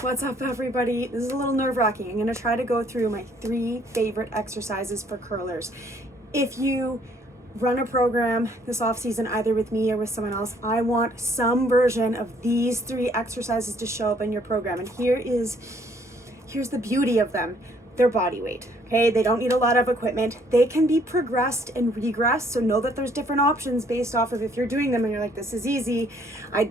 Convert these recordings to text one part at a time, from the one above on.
What's up, everybody? This is a little nerve-wracking. I'm going to try to go through my 3 favorite exercises for curlers. If you run a program this off-season, either with me or with someone else, I want some version of these 3 exercises to show up in your program. And here's the beauty of them. They're body weight, okay? They don't need a lot of equipment. They can be progressed and regressed, so know that there's different options based off of if you're doing them and you're like, this is easy, I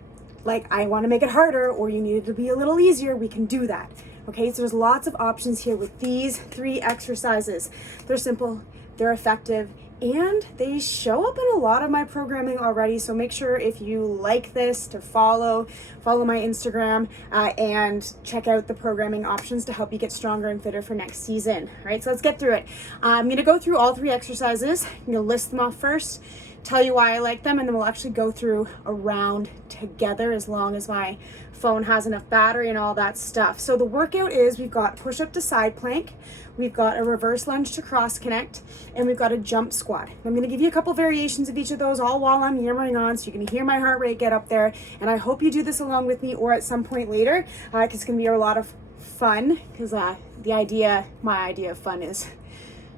want to make it harder, or you need it to be a little easier, we can do that. Okay, so there's lots of options here with these 3 exercises. They're simple, they're effective, and they show up in a lot of my programming already. So make sure if you like this to follow my Instagram and check out the programming options to help you get stronger and fitter for next season. All right, so let's get through it. I'm going to go through all 3 exercises. I'm going to list them off first, tell you why I like them, and then we'll actually go through a round together as long as my phone has enough battery and all that stuff. So the workout is, we've got push-up to side plank, we've got a reverse lunge to cross connect, and we've got a jump squat. I'm going to give you a couple variations of each of those all while I'm yammering on, so you can hear my heart rate get up there. And I hope you do this along with me or at some point later, because it's going to be a lot of fun, because my idea of fun is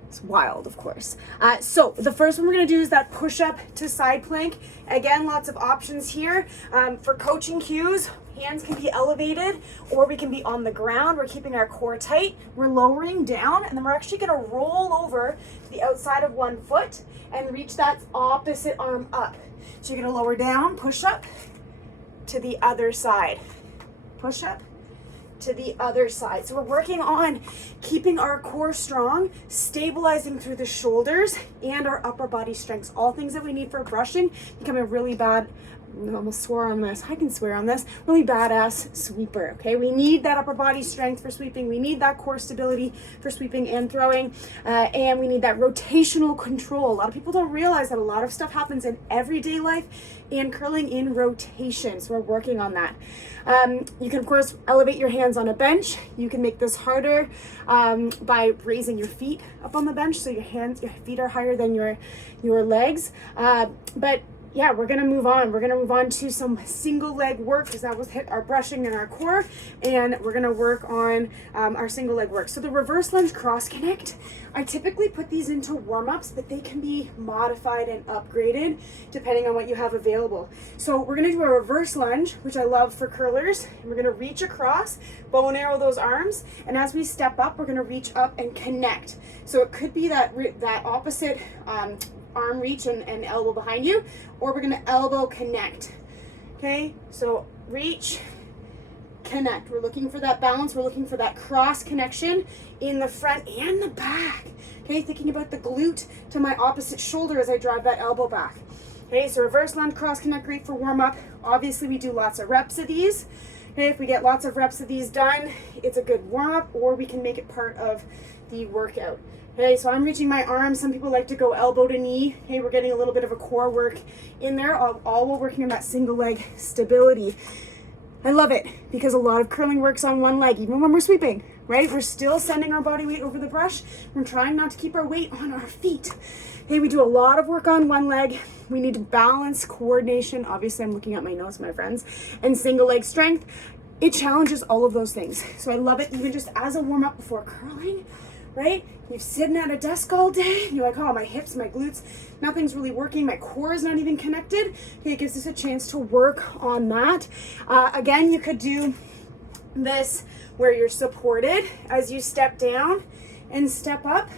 it's wild, of course. So the first one we're going to do is that push-up to side plank. Again, lots of options here. For coaching cues, hands can be elevated or we can be on the ground. We're keeping our core tight. We're lowering down, and then we're actually going to roll over to the outside of one foot and reach that opposite arm up. So you're going to lower down, push up to the other side. Push up to the other side. So we're working on keeping our core strong, stabilizing through the shoulders, and our upper body strengths. All things that we need for brushing, becoming a really bad, I almost swore on this, I can swear on this, really badass sweeper, okay? We need that upper body strength for sweeping. We need that core stability for sweeping and throwing, and we need that rotational control. A lot of people don't realize that a lot of stuff happens in everyday life and curling in rotation, so we're working on that. You can, of course, elevate your hands on a bench. You can make this harder by raising your feet up on the bench, so your feet are higher than your legs. But yeah, we're going to move on. We're going to move on to some single leg work, because that was hit our brushing and our core, and we're going to work on our single leg work. So the reverse lunge cross connect, I typically put these into warm-ups, but they can be modified and upgraded depending on what you have available. So we're going to do a reverse lunge, which I love for curlers, and we're going to reach across, bow and arrow those arms, and as we step up, we're going to reach up and connect. So it could be that opposite arm reach and elbow behind you, or we're going to elbow connect. Okay, so reach, connect. We're looking for that balance. We're looking for that cross connection in the front and the back. Okay, thinking about the glute to my opposite shoulder as I drive that elbow back. Okay, so reverse lunge cross connect, great for warm up. Obviously we do lots of reps of these. Okay, if we get lots of reps of these done, it's a good warm up, or we can make it part of the workout. Okay, so I'm reaching my arms. Some people like to go elbow to knee. Okay, we're getting a little bit of a core work in there, all while working on that single leg stability. I love it because a lot of curling works on one leg, even when we're sweeping, right? We're still sending our body weight over the brush. We're trying not to keep our weight on our feet. Okay, we do a lot of work on one leg. We need to balance coordination. Obviously, I'm looking at my notes, my friends, and single leg strength. It challenges all of those things. So I love it even just as a warm up before curling, right? You're sitting at a desk all day, and you're like, oh, my hips, my glutes, nothing's really working. My core is not even connected. Okay, it gives us a chance to work on that. Again, you could do this where you're supported as you step down and step up.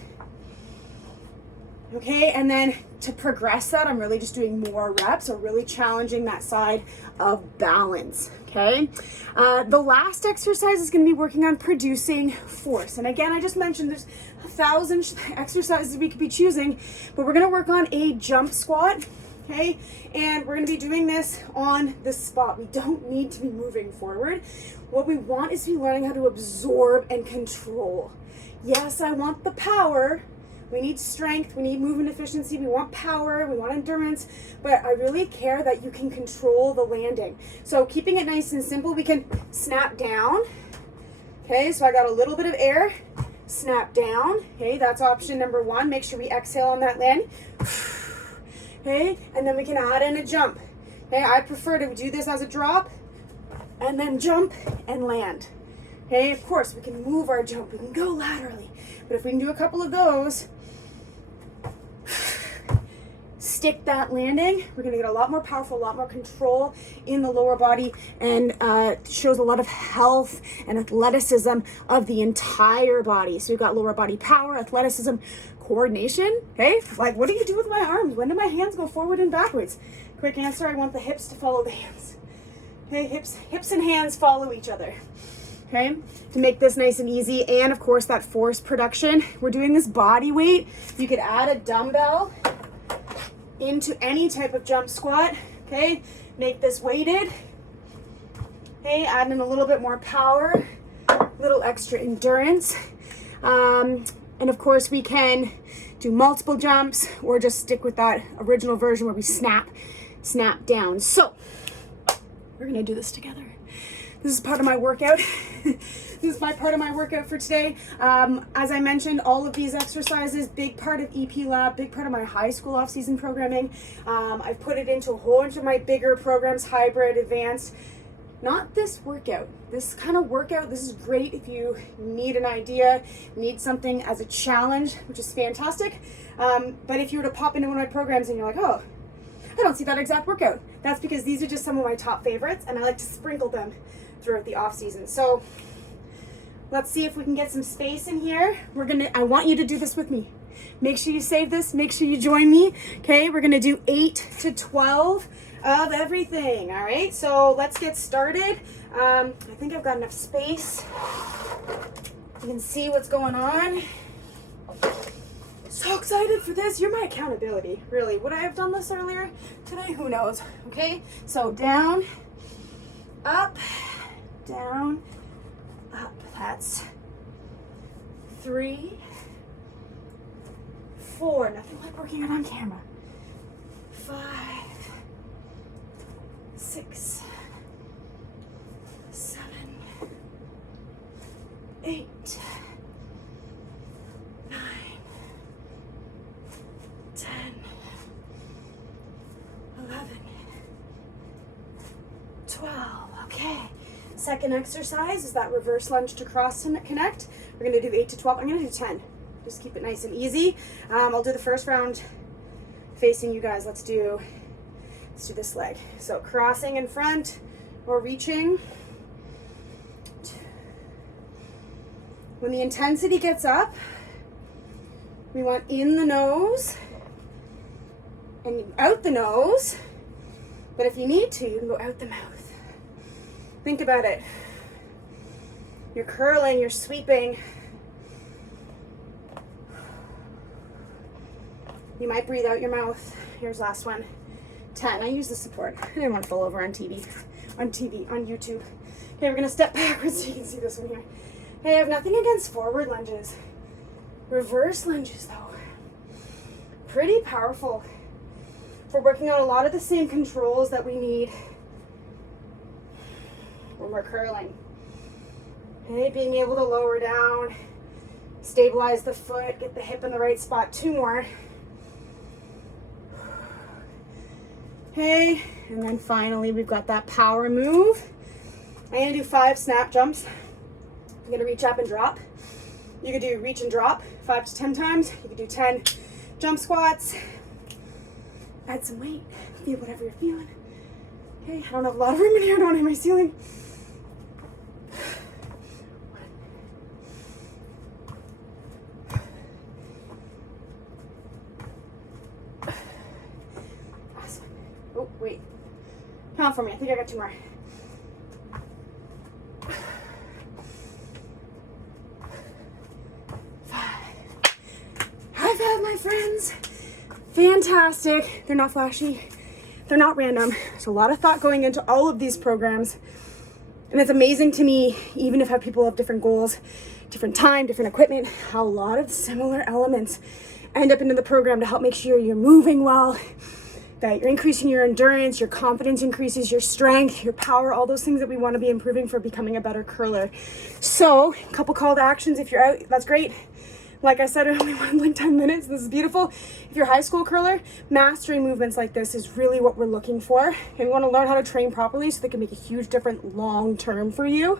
Okay, and then to progress that, I'm really just doing more reps, or really challenging that side of balance. Okay, the last exercise is going to be working on producing force. And again, I just mentioned there's 1,000 exercises we could be choosing, but we're going to work on a jump squat. Okay, and we're going to be doing this on the spot. We don't need to be moving forward. What we want is to be learning how to absorb and control. Yes, I want the power. We need strength, we need movement efficiency, we want power, we want endurance, but I really care that you can control the landing. So keeping it nice and simple, we can snap down. Okay, so I got a little bit of air, snap down. Okay, that's option number 1. Make sure we exhale on that land. Okay, and then we can add in a jump. Okay, I prefer to do this as a drop and then jump and land. Okay, of course, we can move our jump, we can go laterally, but if we can do a couple of those, stick that landing, we're gonna get a lot more powerful, a lot more control in the lower body, and shows a lot of health and athleticism of the entire body. So we've got lower body power, athleticism, coordination. Okay, like what do you do with my arms? When do my hands go forward and backwards? Quick answer, I want the hips to follow the hands. Okay, hips and hands follow each other. Okay, to make this nice and easy, and of course that force production, we're doing this body weight. You could add a dumbbell into any type of jump squat. Okay, make this weighted. Okay, add in a little bit more power, a little extra endurance. And of course we can do multiple jumps or just stick with that original version where we snap down. So we're gonna do this together. This is part of my workout. This is my part of my workout for today. As I mentioned, all of these exercises, big part of EP Lab, big part of my high school off-season programming. I've put it into a whole bunch of my bigger programs, hybrid, advanced. Not this workout. This kind of workout, this is great if you need an idea, need something as a challenge, which is fantastic. But if you were to pop into one of my programs and you're like, oh, I don't see that exact workout. That's because these are just some of my top favorites and I like to sprinkle them throughout the off season. So let's see if we can get some space in here. I want you to do this with me. Make sure you save this, make sure you join me. Okay, we're gonna do 8 to 12 of everything. All right, so let's get started. I think I've got enough space. You can see what's going on. So excited for this. You're my accountability, really. Would I have done this earlier today? Who knows? Okay, so down, up, down, up. That's 3, 4. Nothing like working out on camera. 5, 6, 7, 8, 9, 10, 11, 12. Okay. Second exercise is that reverse lunge to cross connect. We're going to do 8 to 12. I'm going to do 10. Just keep it nice and easy. I'll do the first round facing you guys. Let's do this leg. So crossing in front or reaching. When the intensity gets up, we want in the nose and out the nose. But if you need to, you can go out the mouth. Think about it. You're curling, you're sweeping. You might breathe out your mouth. Here's last one. 10. I use the support. I didn't want to fall over on YouTube. Okay, we're gonna step backwards so you can see this one here. Hey, I have nothing against forward lunges. Reverse lunges though, pretty powerful. We're working on a lot of the same controls that we need when we're curling. Okay, being able to lower down, stabilize the foot, get the hip in the right spot. 2 more. Okay, and then finally we've got that power move. I'm gonna do 5 snap jumps. I'm gonna reach up and drop. You could do reach and drop 5 to 10 times. You could do 10 jump squats. Add some weight, feel whatever you're feeling. Okay, I don't have a lot of room in here, I don't have my ceiling. Awesome. Oh, wait. Count for me, I think I got 2 more. High five, my friends. Fantastic. They're not flashy. They're not random. There's a lot of thought going into all of these programs. And it's amazing to me, even if people have different goals, different time, different equipment, how a lot of similar elements end up into the program to help make sure you're moving well, that you're increasing your endurance, your confidence increases, your strength, your power, all those things that we want to be improving for becoming a better curler. So, a couple call to actions. If you're out, that's great. Like I said, I only went like 10 minutes. This is beautiful. If you're a high school curler, mastering movements like this is really what we're looking for. And we want to learn how to train properly so they can make a huge difference long term for you.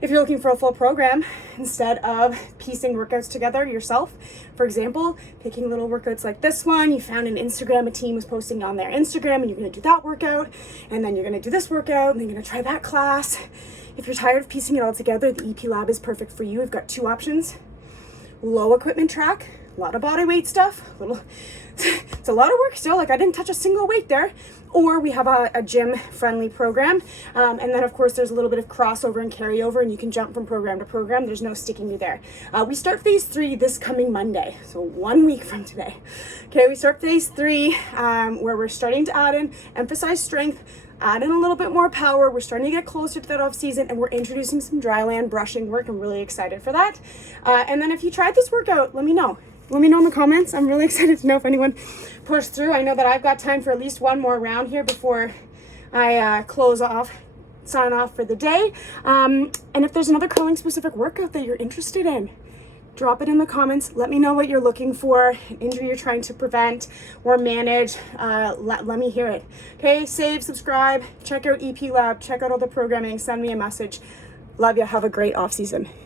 If you're looking for a full program, instead of piecing workouts together yourself, for example, picking little workouts like this one, you found an Instagram, a team was posting on their Instagram, and you're gonna do that workout, and then you're gonna do this workout, and then you're gonna try that class. If you're tired of piecing it all together, the EP Lab is perfect for you. We've got 2 options. Low equipment track, a lot of body weight stuff, it's a lot of work still, like I didn't touch a single weight there. Or we have a gym friendly program. And then of course there's a little bit of crossover and carryover, and you can jump from program to program. There's no sticking you there. We start phase 3 this coming Monday, so 1 week from today. Okay, we start phase 3 where we're starting to emphasize strength, add in a little bit more power. We're starting to get closer to that off season, and we're introducing some dry land brushing work. I'm really excited for that. And then if you tried this workout, let me know. Let me know in the comments. I'm really excited to know if anyone pushed through. I know that I've got time for at least one more round here before I sign off for the day. And if there's another curling specific workout that you're interested in, drop it in the comments. Let me know what you're looking for, an injury you're trying to prevent or manage. Let me hear it. Okay, save, subscribe, check out EP Lab, check out all the programming, send me a message. Love you. Have a great off season.